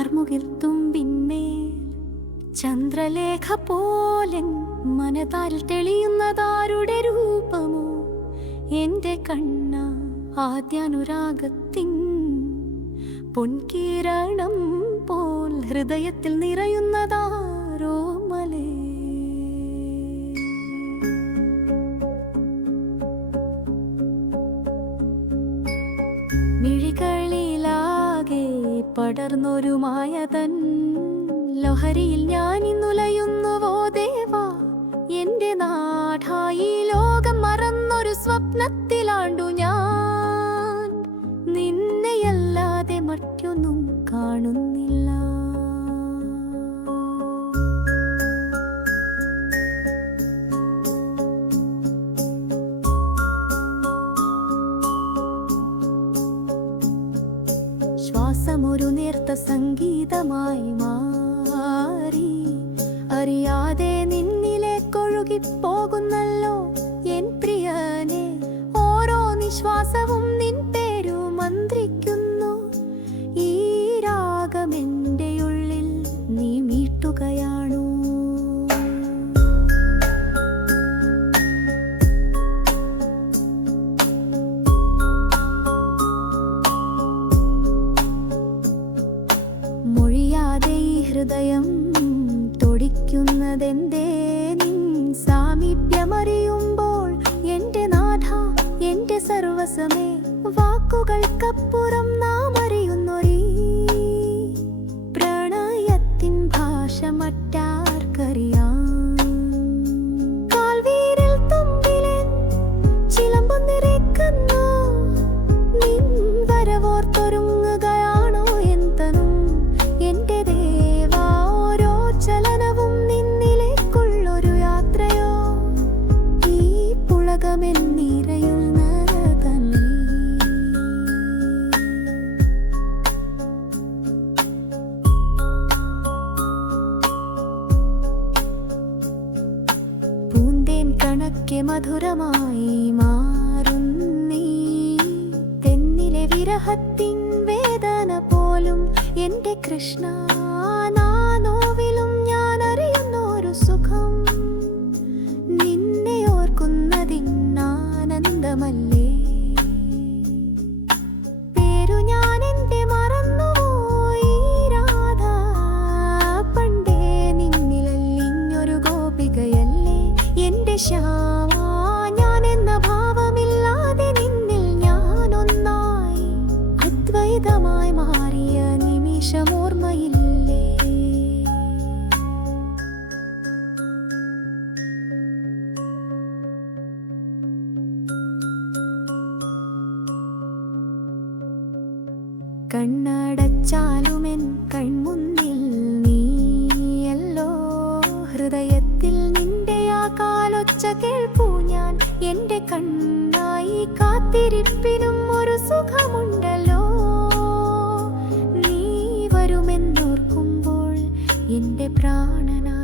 കാർമുകിൽത്തുമ്പിന്മേൽ ചന്ദ്രലേഖ പോലൻ മനതാൽ തെളിയുന്നതാരുടെ രൂപമോ? എന്റെ കണ്ണ ആദ്യാനുരാഗത്തിൻ പൊൻകിരണം പോൽ ഹൃദയത്തിൽ നിറയുന്നതാരോ മലേ? മിഴികളിലാകെ പടർന്നൊരു മായതൻ ലഹരിയിൽ ഞാൻ ഇന്നുലയുന്നുവോ ദേവാ? എന്റെ നാടായി ലോകം മറന്നൊരു സ്വപ്നത്തിലാണ്ടു ഞാൻ. നിന്നെയല്ലാതെ മറ്റൊന്നും കാണുന്നില്ല. ശ്വാസമൊരു നേർത്ത സംഗീതമായി മാറി, അറിയാതെ നിന്നിലേക്കൊഴുകിപ്പോകുന്നല്ലോ എൻ പ്രിയനെ. ഓരോ നിശ്വാസവും നിൻ പേരു മന്ത്രിക്കുന്നു. ഈ രാഗമെന്റെ ഉള്ളിൽ നീ മീട്ടുകയാണു. മൊഴിയാതെ ഈ ഹൃദയം തുടിക്കുന്നതെന്തേ? നിൻ സാമീപ്യമറിയുമ്പോൾ എന്റെ നാഥ, എന്റെ സർവസമേ. വാക്കുകൾക്കപ്പുറം നാം അറിയുന്നൊരീ പ്രണയത്തിൻ ഭാഷ മറ്റാർക്കറിയാം? കാൽവീരൽ തുമ്പിലെ ചിലമ്പൊന്നിറക്കുന്നു. നിൻ വരവോർത്തൊരുങ്ങുകയാണോ എന്തനും? എന്റെ ദേവാ, ഓരോ ചലനവും നിന്നിലേക്കുള്ളൊരു യാത്രയോ? ഈ പുളകമെന്നിരയുന്ന തന്നീ. പൂന്തേൻ കണക്കെ മധുരമായി മാറുന്നീ തെന്നിലെ വിരഹത്തിൻ വേദന പോലും എന്റെ കൃഷ്ണ. നാനോവിലും ഞാൻ അറിയുന്നൊരു സുഖം. നിന്നെ ഓർക്കുന്നതിനാനന്ദമല്ലേ? പേരു ഞാൻ എന്റെ മറന്നുപോയി രാധ. പണ്ടേ നിന്നിലല്ലിഞ്ഞൊരു ഗോപികയല്ലേ എന്റെ ശ്യാമ. ഞാൻ എന്ന ഭാവമില്ലാതെ നിന്നിൽ ഞാനൊന്നായി അദ്വൈതമായി മാറിയ നിമിഷമോർമ്മയില്ലേ? കണ്ണടച്ചാലുമെൻ കൺമുന്നിൽ നീയല്ലോ. ഹൃദയത്തിൽ നിന്റെ ആ കാലൊച്ച കേൾപ്പൂ ഞാൻ. എന്റെ കണ്ണായി കാത്തിരിപ്പിനും ഒരു സുഖമുണ്ടല്ലോ. നീ വരുമെന്നോർക്കുമ്പോൾ എന്റെ പ്രാണനാ